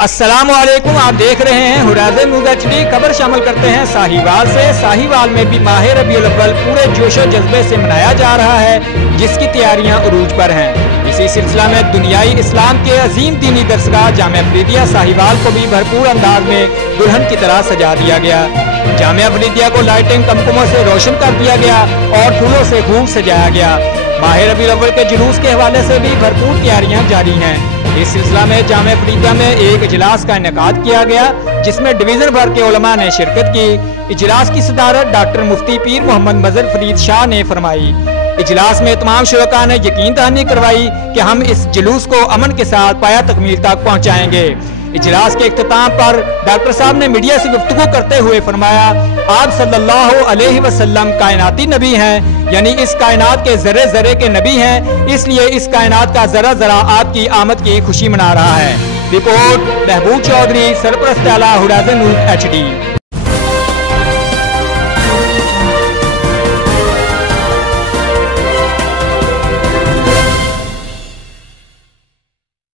अस्सलामुअलैकुम, आप देख रहे हैं हुराज़न न्यूज़ HD। खबर शामिल करते हैं साहिवाल से। साहिवाल में भी माह रबीउल अव्वल पूरे जोशो जज्बे से मनाया जा रहा है, जिसकी तैयारियां उरूज पर हैं। इसी सिलसिला में दुनियाई इस्लाम के अजीम दीनी दरसगाह जामिया अफरीदिया साहिवाल को भी भरपूर अंदाज में दुल्हन की तरह सजा दिया गया। जामिया अफरीदिया को लाइटिंग कमकुमों से रोशन कर दिया गया और फूलों से खूब सजाया गया। माह रबीउल अव्वल के जुलूस के हवाले से भी भरपूर तैयारियां जारी हैं। इस सिलसिला में जामिया अफरीदिया में एक इजलास का इनेकाद किया गया, जिसमें डिवीजन भर के उलमा ने शिरकत की। इजलास की सदारत डॉक्टर मुफ्ती पीर मोहम्मद मजहर फरीद शाह ने फरमाई। इजलास में तमाम शुरका ने यकीन दहानी करवाई कि हम इस जुलूस को अमन के साथ पाया तकमील तक पहुँचाएंगे। इजलास के इख्तिताम पर डॉक्टर साहब ने मीडिया से गुफ्तगू करते हुए फरमाया, आप सल्लल्लाहु अलैहि वसल्लम कायनाती नबी हैं, यानी इस कायनात के जर्रे जर्रे के नबी हैं, इसलिए इस कायनात का जरा जरा आपकी आमद की खुशी मना रहा है। रिपोर्ट महबूब चौधरी, सरपरस्त आला, हुराज़न न्यूज़ HD।